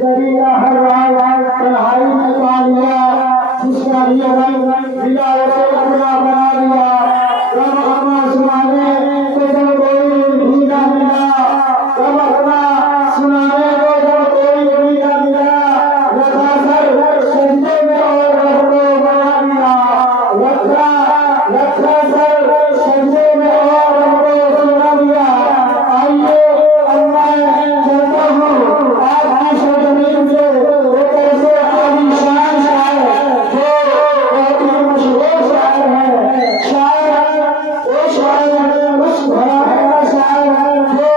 जिंदगी का हर राज कढ़ाई में पा लिया, जिसका भी रंग मिला उसे अपना बना लिया। जब अपना सुनाने को जब कोई भी ना मिला, जब अपना सुनाने को जब कोई भी ना मिला, रखा सर सजदे में और रब को बना लिया। रखा सर सजदे में और रब को सुना लिया। आइए अब मैं चलता हूँ आपकी सरजमीन से, एक ऐसे आलीशान शायर जो बहुत ही मशहूर शायर है। शायर वो शायर उस भरा है शायर जो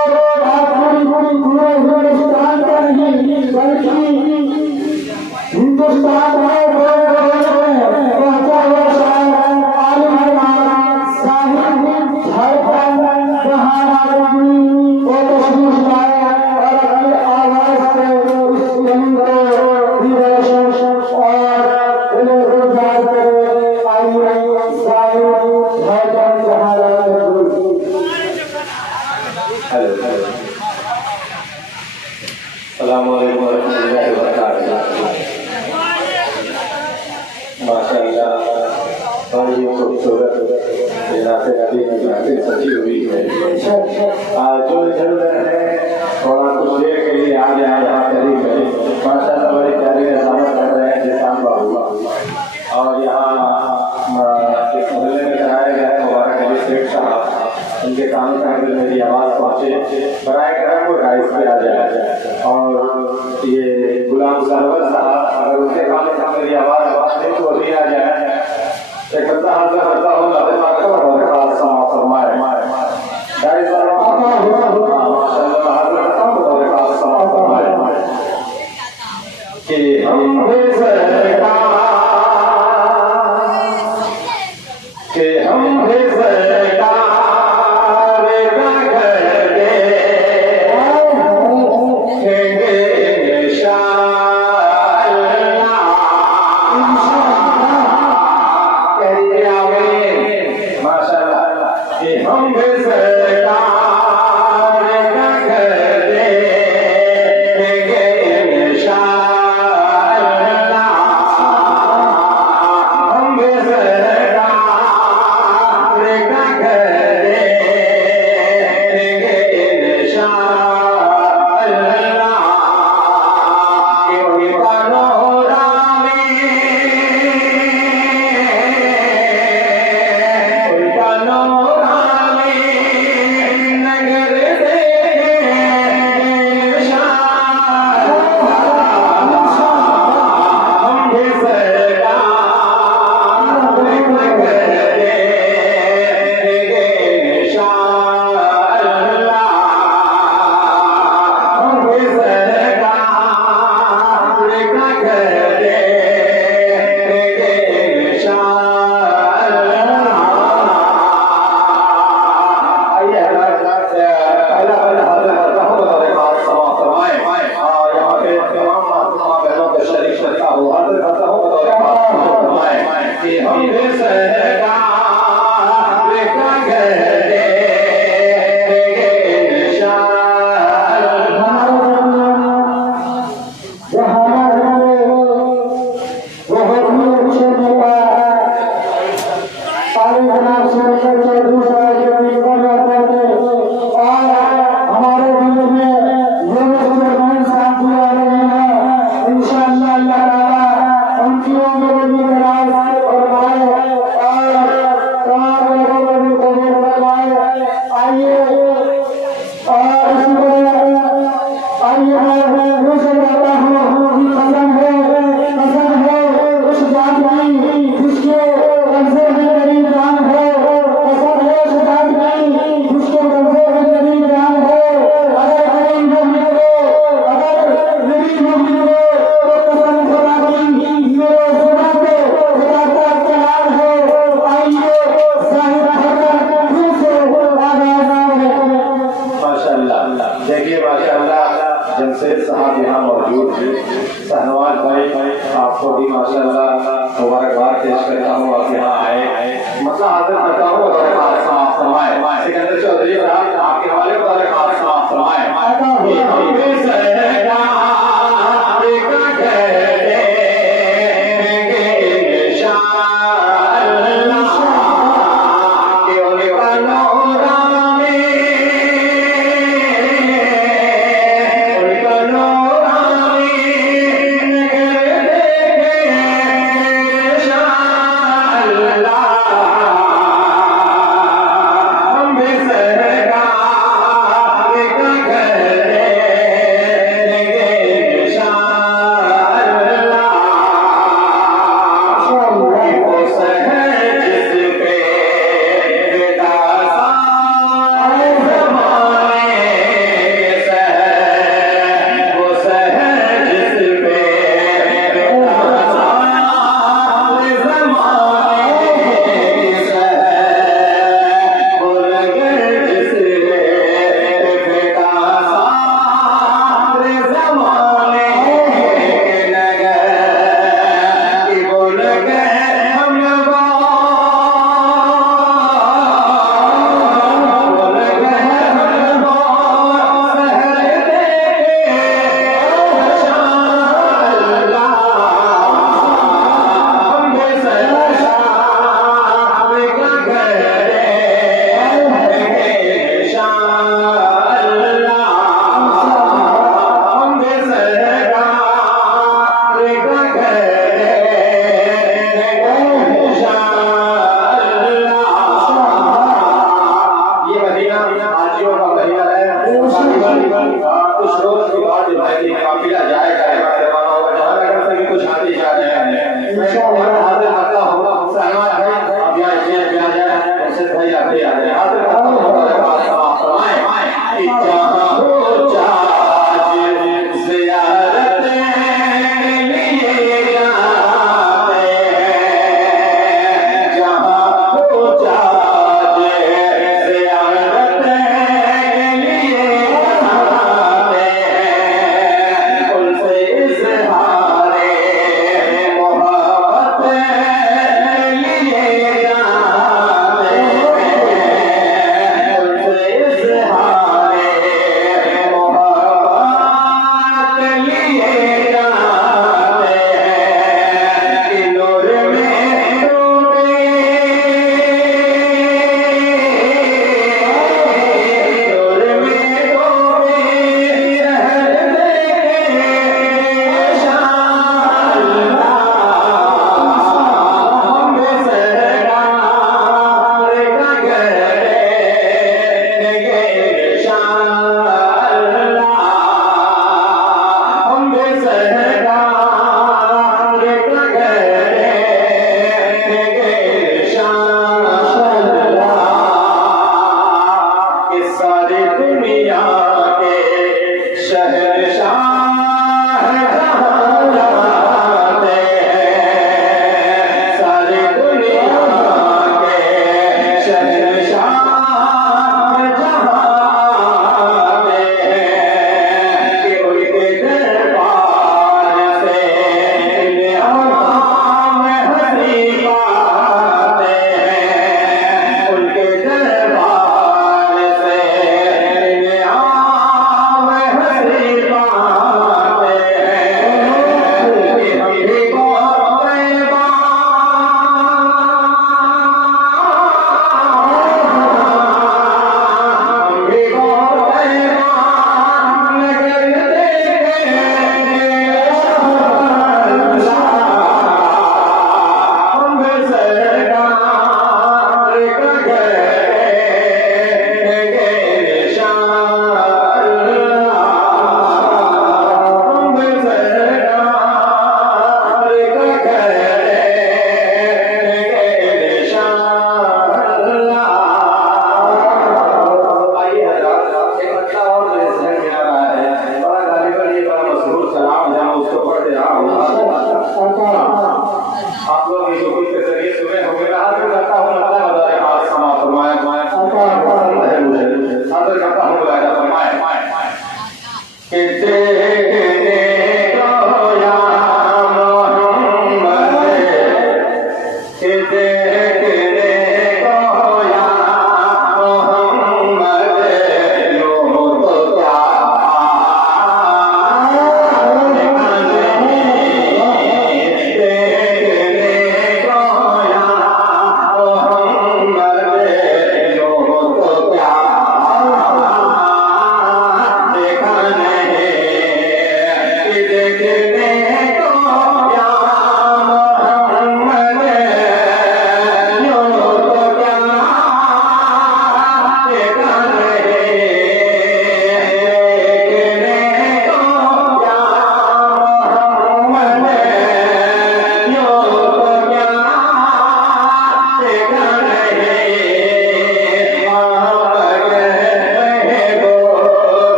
आप पूरे हिंदुस्तान का नहीं बल्कि हिंदुस्तान में पहुंचा हुआ शायर आलिम इमाम साहिब झारखंड महारानी वो तशरीफ लाए और अपनी आवाज से इस फिल्म को भी रोशन और उन्हें गुलजार करे। आइए साहिब झारखंड महारानी। अस्सलाम वालेकुम रहमतुल्लाहि व बरकातहू। माशाअल्लाह बड़ी खूबसूरत जनाते नबी की महफिल सजी हुई है। जो जरूरत है थोड़ा कुछ देर के लिए आ जाए यहाँ करीब है। माशाअल्लाह बड़ी प्यारी नज़ारत कर रहे हैं जिसान बाबू और यहाँ इस मोहल्ले में कराया गया है मुबारक अली शेख साहब। उनके कानों तक मेरी आवाज़ पहुँचे, बराए करम को राइस पे आ जाए। और ये गुलाम सरवर साहब अगर उनके कानों तक मेरी आवाज़ नहीं तो अभी आ जाए। एक बंदा हाथ करता हूँ जमशेद साहब यहाँ मौजूद हैं। शहनवाज भाई आपको भी माशाअल्लाह मुबारकबाद पेश करता हूँ, आप यहाँ आए मतलब हाजिर करता हूँ। सिकंदर चौधरी आपके हवाले मुबारकबाद फरमाएं।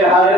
बेहद